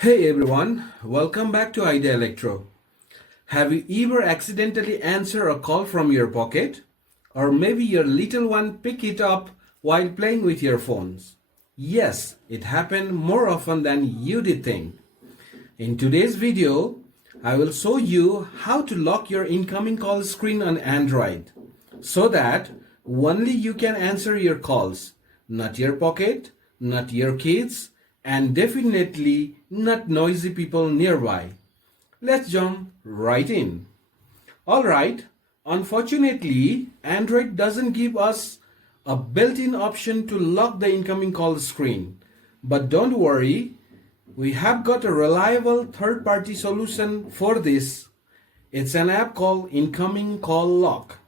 Hey everyone, welcome back to Idea Electro. Have you ever accidentally answered a call from your pocket? Or maybe your little one pick it up while playing with your phones? Yes, it happened more often than you did think. In today's video, I will show you how to lock your incoming call screen on Android so that only you can answer your calls, not your pocket, not your kids, and definitely not noisy people nearby. Let's jump right in. Alright, unfortunately, Android doesn't give us a built-in option to lock the incoming call screen. But don't worry, we have got a reliable third-party solution for this. It's an app called Incoming Call Lock.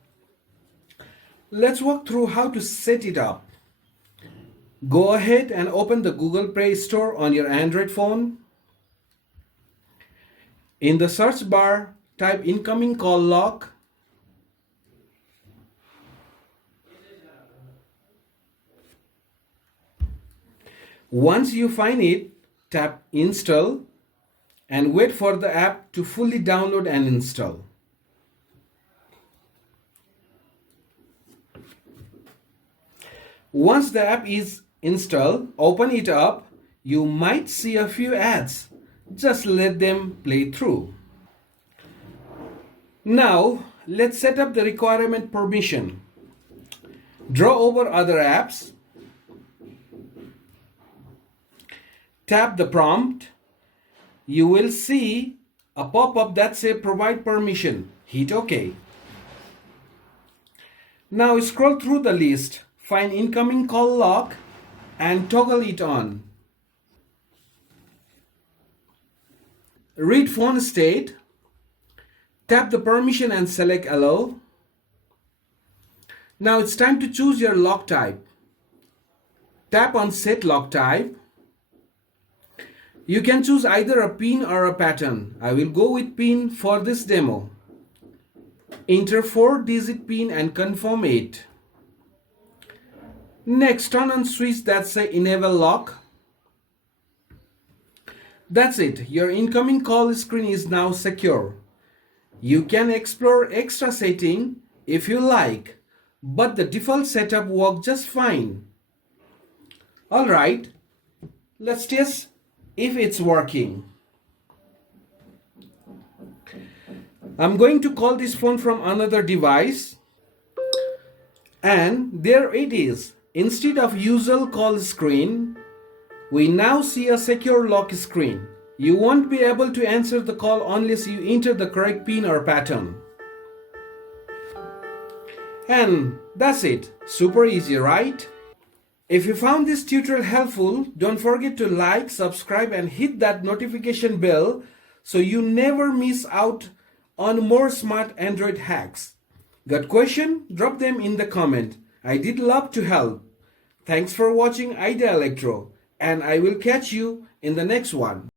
Let's walk through how to set it up. Go ahead and open the Google Play Store on your Android phone. In the search bar, type Incoming Call Lock. Once you find it, tap Install and wait for the app to fully download and install. Once the app is installed, open it up. You might see a few ads. Just let them play through. Now, let's set up the requirement permission. Draw over other apps. Tap the prompt. You will see a pop-up that says provide permission. Hit OK. Now scroll through the list. Find Incoming Call Lock and toggle it on. Read phone state. Tap the permission and select Allow. Now it's time to choose your lock type. Tap on Set Lock Type. You can choose either a pin or a pattern. I will go with pin for this demo. Enter 4-digit pin and confirm it. Next, turn on switch that says Enable Lock. That's it. Your incoming call screen is now secure. You can explore extra setting if you like, but the default setup works just fine. Alright, let's test if it's working. I'm going to call this phone from another device, and there it is. Instead of usual call screen, we now see a secure lock screen. You won't be able to answer the call unless you enter the correct pin or pattern. And that's it. Super easy, right? If you found this tutorial helpful, don't forget to like, subscribe and hit that notification bell so you never miss out on more smart Android hacks. Got question? Drop them in the comment. I did love to help. Thanks for watching Idea Electro, and I will catch you in the next one.